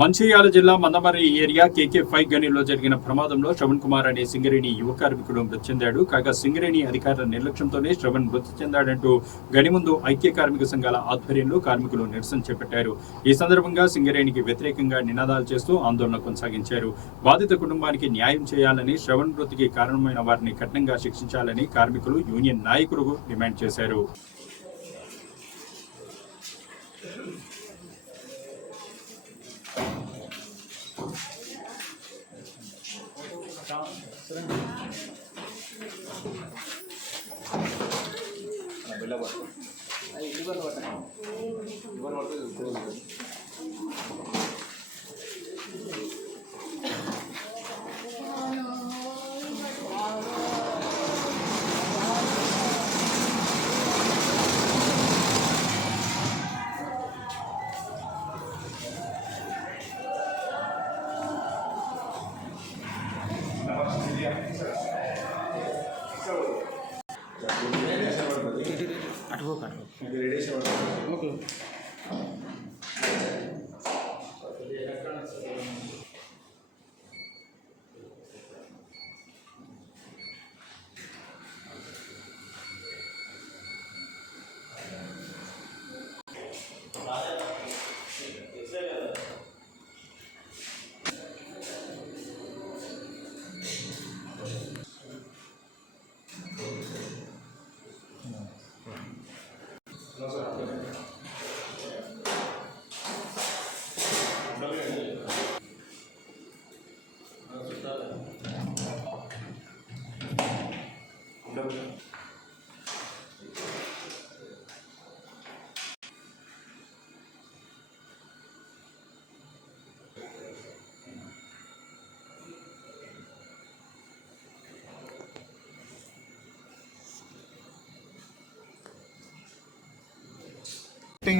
మంచిర్యాల జిల్లా Mandamarri area KK5 గనిలో జరిగిన ప్రమాదంలో శ్రవణ్ కుమార్ అనే సింగరేణి యువ కార్మికుడు మృతి చెందాడు. కాగా సింగరేణి అధికారుల నిర్లక్ష్యంతోనే శ్రవణ్ మృతి చెందాడంటూ గని ముందు ఐక్య కార్మిక సంఘాల ఆధ్వర్యంలో కార్మికులు నిరసన చేపట్టారు. ఈ సందర్భంగా సింగరేణికి వ్యతిరేకంగా నినాదాలు చేస్తూ ఆందోళన కొనసాగించారు. బాధిత కుటుంబానికి న్యాయం చేయాలని, శ్రవణ్ మృతికి కారణమైన వారిని కఠినంగా శిక్షించాలని కార్మికులు యూనియన్ నాయకులు డిమాండ్ చేశారు.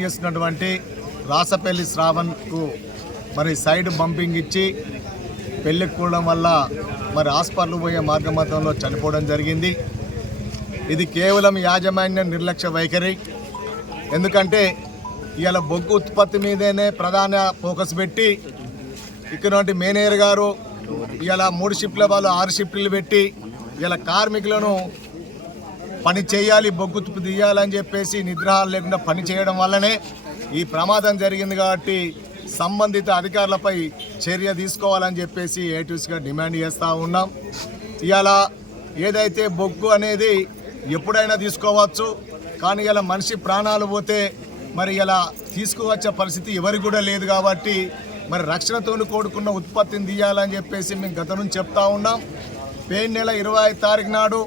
చేసినటువంటి రాసపల్లి శ్రావణ్కు మరి సైడ్ బంపింగ్ ఇచ్చి పెళ్ళికి కూడడం వల్ల మరి హాస్పిటల్ పోయే మార్గమతంలో చనిపోవడం జరిగింది. ఇది కేవలం యాజమాన్య నిర్లక్ష్య వైఖరి. ఎందుకంటే ఇవాళ బొగ్గు ఉత్పత్తి మీదనే ప్రధాన ఫోకస్ పెట్టి ఇక్కడ మేనేజర్ గారు ఇవాళ 3 షిఫ్ట్ల వాళ్ళు 6 షిఫ్ట్లు పెట్టి ఇవాళ కార్మికులను పని చేయాలి, బొగ్గు తీయాలని చెప్పేసి నిద్రాహాలు లేకుండా పని చేయడం వల్లనే ఈ ప్రమాదం జరిగింది. కాబట్టి సంబంధిత అధికారులపై చర్య తీసుకోవాలని చెప్పేసి ఏటీసీగా డిమాండ్ చేస్తూ ఉన్నాం. ఇవాళ ఏదైతే బొగ్గు అనేది ఎప్పుడైనా తీసుకోవచ్చు, కానీ ఇలా మనిషి ప్రాణాలు పోతే మరి ఇలా తీసుకువచ్చే పరిస్థితి ఎవరికి కూడా లేదు. కాబట్టి మరి రక్షణతో కూడుకున్న ఉత్పత్తిని తీయాలని చెప్పేసి మేము గత నుంచి చెప్తా ఉన్నాం. పోయిన నెల 25 తారీఖు నాడు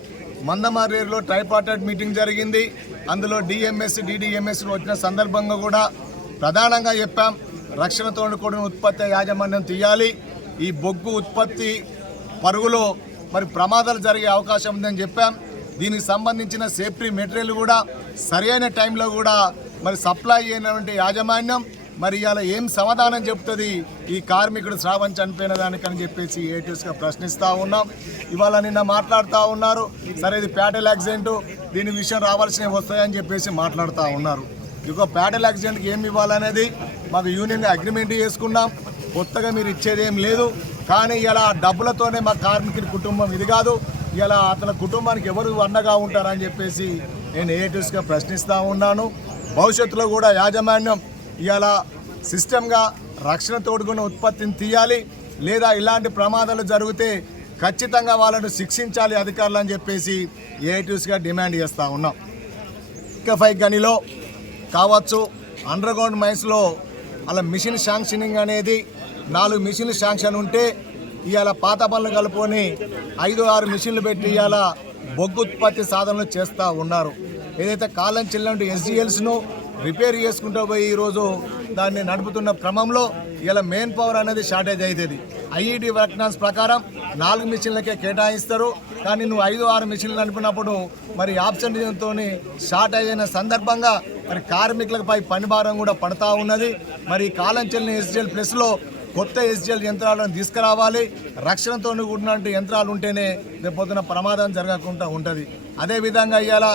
మందమర్రిలో ట్రైపార్టైట్ మీటింగ్ జరిగింది. అందులో డిఎంఎస్ DDMS వచ్చిన సందర్భంగా కూడా ప్రధానంగా చెప్పాం, రక్షణతో కూడిన ఉత్పత్తి యాజమాన్యం తీయాలి. ఈ బొగ్గు ఉత్పత్తి పరుగులో మరి ప్రమాదాలు జరిగే అవకాశం ఉందని చెప్పాం. దీనికి సంబంధించిన సేఫ్టీ మెటీరియల్ కూడా సరైన టైంలో కూడా మరి సప్లై అయినటువంటి యాజమాన్యం మరి ఇలా ఏం సమాధానం చెప్తుంది ఈ కార్మికుడు శ్రావణ్ చనిపోయిన దానికని చెప్పేసి ఏటీఎస్గా ప్రశ్నిస్తూ ఉన్నాం. ఇవాళ నిన్న మాట్లాడుతూ ఉన్నారు, సరే ఇది ప్యాటల్ యాక్సిడెంట్, దీని విషయం రావాల్సినవి వస్తాయని చెప్పేసి మాట్లాడుతూ ఉన్నారు. ఇక ప్యాటల్ యాక్సిడెంట్కి ఏమి ఇవ్వాలనేది మాకు యూనియన్ అగ్రిమెంట్ చేసుకున్నాం, కొత్తగా మీరు ఇచ్చేది ఏం లేదు. కానీ ఇలా డబ్బులతోనే మా కార్మికుడి కుటుంబం ఇది కాదు, ఇలా అతని కుటుంబానికి ఎవరు అండగా ఉంటారని చెప్పేసి నేను ఏటీఎస్గా ప్రశ్నిస్తూ ఉన్నాను. భవిష్యత్తులో కూడా యాజమాన్యం ఇవాళ సిస్టమ్గా రక్షణ తోడుకున్న ఉత్పత్తిని తీయాలి, లేదా ఇలాంటి ప్రమాదాలు జరిగితే ఖచ్చితంగా వాళ్ళను శిక్షించాలి అధికారులు అని చెప్పేసి ఏటీసీగా డిమాండ్ చేస్తూ ఉన్నాం. KK5 గనిలో కావచ్చు, అండర్ గ్రౌండ్ మైన్స్లో అలా మిషన్ శాంక్షనింగ్ అనేది 4 మిషన్లు శాంక్షన్ ఉంటే ఇవాళ పాత పనులు కలుపుకొని 5-6 మిషన్లు పెట్టి ఇవాళ బొగ్గు ఉత్పత్తి సాధనలు చేస్తూ ఉన్నారు. ఏదైతే కాలం చెల్లినట్టు SGLస్ను రిపేర్ చేసుకుంటూ పోయి ఈరోజు దాన్ని నడుపుతున్న క్రమంలో ఇలా మెయిన్ పవర్ అనేది షార్టేజ్ అవుతుంది. IED వర్క్నాన్స్ ప్రకారం 4 మిషన్లకే కేటాయిస్తారు, కానీ నువ్వు 5-6 మిషన్లు నడిపినప్పుడు మరి ఆబ్సెంట్తో షార్టేజ్ అయిన సందర్భంగా మరి కార్మికులపై పని భారం కూడా పడతా ఉన్నది. మరి కాలం చెల్లిన SGL ప్లస్లో కొత్త SGL యంత్రాలను తీసుకురావాలి. రక్షణతో కూడినటువంటి యంత్రాలు ఉంటేనే రేపొద్దున ప్రమాదం జరగకుండా ఉంటుంది. అదేవిధంగా ఇవాళ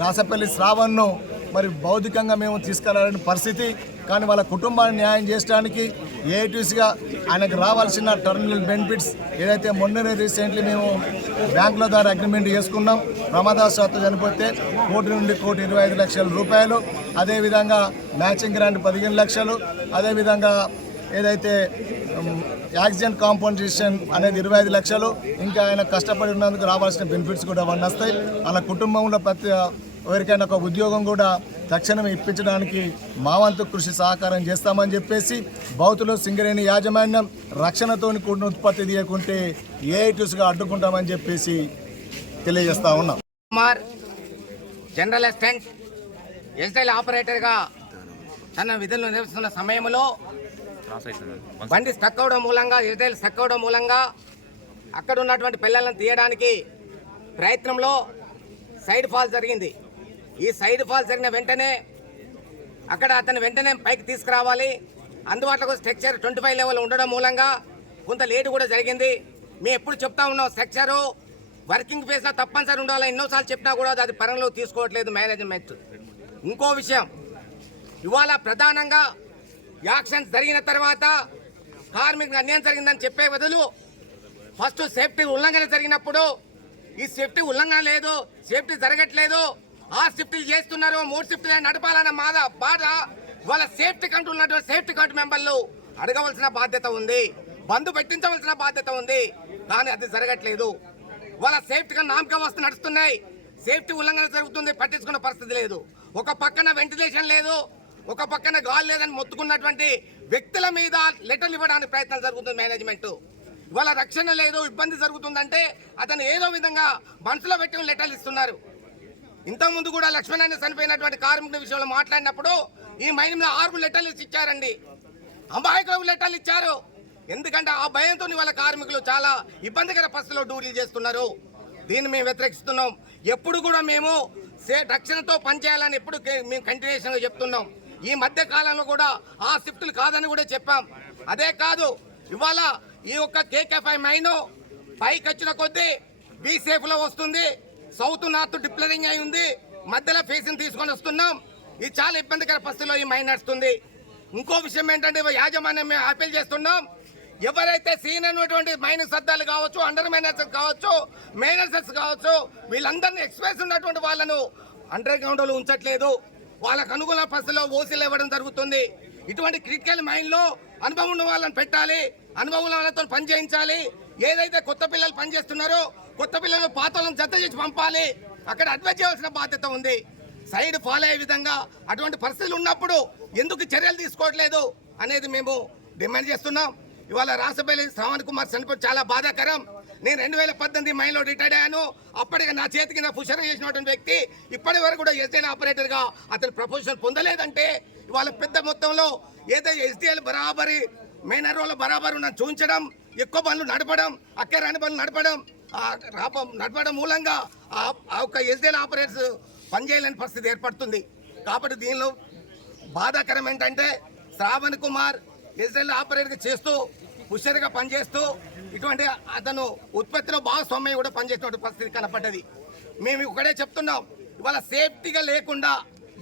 రాసపల్లి శ్రావణ్ను మరి భౌతికంగా మేము తీసుకెళ్లాలని పరిస్థితి కానీ వాళ్ళ కుటుంబాన్ని న్యాయం చేయడానికి ఏఐటీసీగా ఆయనకు రావాల్సిన టర్మినల్ బెనిఫిట్స్ ఏదైతే మొన్ననే రీసెంట్లీ మేము బ్యాంకుల ద్వారా అగ్రిమెంట్ చేసుకున్నాం, ప్రమాదవశాత్తు చనిపోతే 1 నుండి 1,25,00,000 రూపాయలు, అదేవిధంగా మ్యాచింగ్ గ్రాంట్ 15 లక్షలు, అదేవిధంగా ఏదైతే యాక్సిడెంట్ కాంపన్సేషన్ అనేది 25 లక్షలు, ఇంకా ఆయన కష్టపడి ఉన్నందుకు రావాల్సిన బెనిఫిట్స్ కూడా అవన్నీ వస్తాయి. వాళ్ళ కుటుంబంలో ప్రతి ఎవరికైనా ఒక ఉద్యోగం కూడా తక్షణమే ఇప్పించడానికి మా వంతు కృషి సహకారం చేస్తామని చెప్పేసి బౌతులు సింగరేణి యాజమాన్యం రక్షణతో కూడిన ఉత్పత్తి తీయకుంటే ఏఐటీస్గా అడ్డుకుంటామని చెప్పేసి తెలియజేస్తా ఉన్నాం. కుమార్ జనరల్ అసిస్టెంట్ ఎస్ఐల్ ఆపరేటర్గా తన విధులు నిర్వహిస్తున్న సమయంలో బండి స్టక్ అవడం మూలంగా ఎస్ఐల్ స్టక్ అవడం మూలంగా అక్కడ ఉన్నటువంటి పిల్లలను తీయడానికి ప్రయత్నంలో సైడ్ ఫాల్ జరిగింది. ఈ సైడ్ ఫాల్ జరిగిన వెంటనే అక్కడ అతను వెంటనే పైకి తీసుకురావాలి. అందుబాటులో స్ట్రక్చర్ 25 లెవెల్ ఉండడం మూలంగా కొంత లేటు కూడా జరిగింది. మేము ఎప్పుడు చెప్తా ఉన్నాం, స్ట్రక్చరు వర్కింగ్ ఫేస్లో తప్పనిసరి ఉండాలని ఎన్నోసార్లు చెప్పినా కూడా అది పరంలో తీసుకోవట్లేదు మేనేజ్మెంట్. ఇంకో విషయం, ఇవాళ ప్రధానంగా యాక్షన్స్ జరిగిన తర్వాత కార్మికులకు అన్యాయం జరిగిందని చెప్పే బదులు ఫస్ట్ సేఫ్టీ ఉల్లంఘన జరిగినప్పుడు ఈ సేఫ్టీ ఉల్లంఘన లేదు, సేఫ్టీ జరగట్లేదు, ఆ షిఫ్ట్లు చేస్తున్నారు, 3 షిఫ్ట్లు నడపాలన్న బాధ వాళ్ళ సేఫ్టీ కంట్రోల్ ఉన్నటువంటి సేఫ్టీ కమిటీ మెంబర్లు అడగవలసిన బాధ్యత ఉంది, బంధు పెట్టించవలసిన బాధ్యత ఉంది. కానీ అది జరగట్లేదు. వాళ్ళ సేఫ్టీ కన్నా నామక వ్యవస్థ నడుస్తున్నాయి, సేఫ్టీ ఉల్లంఘన జరుగుతుంది, పట్టించుకున్న పరిస్థితి లేదు. ఒక పక్కన వెంటిలేషన్ లేదు, ఒక పక్కన గాలి లేదని మొత్తుకున్నటువంటి వ్యక్తుల మీద లెటర్లు ఇవ్వడానికి ప్రయత్నాలు జరుగుతుంది మేనేజ్మెంట్. ఇవాళ రక్షణ లేదు, ఇబ్బంది జరుగుతుందంటే అతను ఏదో విధంగా మనసులో పెట్టి లెటర్లు ఇస్తున్నారు. ఇంతకుముందు కూడా లక్ష్మణ్ చనిపోయినటువంటి కార్మికుల విషయంలో మాట్లాడినప్పుడు ఈ మైన్ మీద 6 లెటర్లు ఇచ్చారండి, అమాయకులకు లెటర్లు ఇచ్చారు. ఎందుకంటే ఆ భయంతో వాళ్ళ కార్మికులు చాలా ఇబ్బందికర పరిస్థితుల్లో డ్యూటీలు చేస్తున్నారు. దీన్ని మేము వ్యతిరేకిస్తున్నాం. ఎప్పుడు కూడా మేము రక్షణతో పనిచేయాలని ఎప్పుడు మేము కంటిన్యూషన్గా చెప్తున్నాం. ఈ మధ్య కాలంలో కూడా ఆ షిఫ్ట్లు కాదని కూడా చెప్పాం. అదే కాదు, ఇవాళ ఈ యొక్క కేకే5 మైను పైకి వచ్చిన కొద్దీ బీ సేఫ్లో వస్తుంది, సౌత్ నార్త్ డిప్లరింగ్ అయి ఉంది, మధ్యలో ఫేసింగ్ తీసుకొని వస్తున్నాం. ఇది చాలా ఇబ్బందికర పరిస్థితిలో ఈ మైన్ నడుస్తుంది. ఇంకో విషయం ఏంటంటే యాజమాన్యం మేము అప్పీల్ చేస్తున్నాం, ఎవరైతే సీన్ అయినటువంటి మైన్ సర్దాలు కావచ్చు, అండర్ మేనేజర్స్ కావచ్చు, మేనేజర్స్ కావచ్చు, వీళ్ళందరినీ ఎక్స్ప్రెస్ ఉన్నటువంటి వాళ్ళను అండర్ గ్రౌండ్లో ఉంచట్లేదు. వాళ్ళకు అనుగుణ పరిస్థితిలో ఓసీలు ఇవ్వడం జరుగుతుంది. ఇటువంటి క్రిటికల్ మైన్లో అనుభవం ఉన్న వాళ్ళని పెట్టాలి, అనుభవం ఉన్న వాళ్ళతో పని చేయించాలి. ఏదైతే కొత్త పిల్లలు పనిచేస్తున్నారో కొత్త పిల్లలు పాత వాళ్ళని జత చేసి పంపాలి, అక్కడ అడ్వైజ్ చేయాల్సిన బాధ్యత ఉంది. సైడ్ ఫాలో అయ్యే విధంగా అటువంటి పరిస్థితులు ఉన్నప్పుడు ఎందుకు చర్యలు తీసుకోవట్లేదు అనేది మేము డిమాండ్ చేస్తున్నాం. ఇవాళ రాసపల్లి శ్రావణ్ కుమార్ చనిపోయి చాలా బాధాకరం. నేను 2018 మైన్లో రిటైర్డ్ అయ్యాను. అప్పటికి నా చేతి కింద పుషర్ చేసినటువంటి వ్యక్తి ఇప్పటి వరకు కూడా ఎస్డీఎల్ ఆపరేటర్గా అతను ప్రపోజల్ పొందలేదంటే ఇవాళ పెద్ద మొత్తంలో ఏదో ఎస్డీఎల్ బరాబరి మెయిన్ రోడ్లో బరాబరి ఉన్న చూపించడం, ఎక్కువ పనులు నడపడం, అక్కరాని పనులు నడపడం మూలంగా ఆ యొక్క ఎస్డీఎల్ ఆపరేటర్స్ పనిచేయలేని పరిస్థితి ఏర్పడుతుంది. కాబట్టి దీనిలో బాధాకరం ఏంటంటే శ్రావణ్ కుమార్ ఎస్డీఎల్ ఆపరేటర్గా చేస్తూ హుషారుగా పనిచేస్తూ ఇటువంటి అతను ఉత్పత్తిలో భాగస్వామ్యం కూడా పనిచేసినటువంటి పరిస్థితి కనపడ్డది. మేము ఒకటే చెప్తున్నాం, ఇవాళ సేఫ్టీగా లేకుండా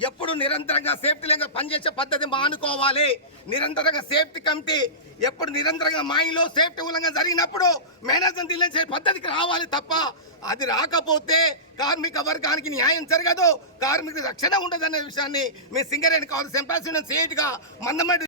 ఎప్పుడు నిరంతరంగా సేఫ్టీ లేక పనిచేసే పద్ధతి మానుకోవాలి. నిరంతరంగా సేఫ్టీ కమిటీ ఎప్పుడు నిరంతరంగా మైన్లో సేఫ్టీ మూలంగా జరిగినప్పుడు మేనేజ్మెంట్ దిల్లే పద్ధతికి రావాలి తప్ప అది రాకపోతే కార్మిక వర్గానికి న్యాయం జరగదు, కార్మిక రక్షణ ఉండదనే విషయాన్ని మేము సింగరేణి కావాలి సెంపాసిన్ సేట్గా మందమడి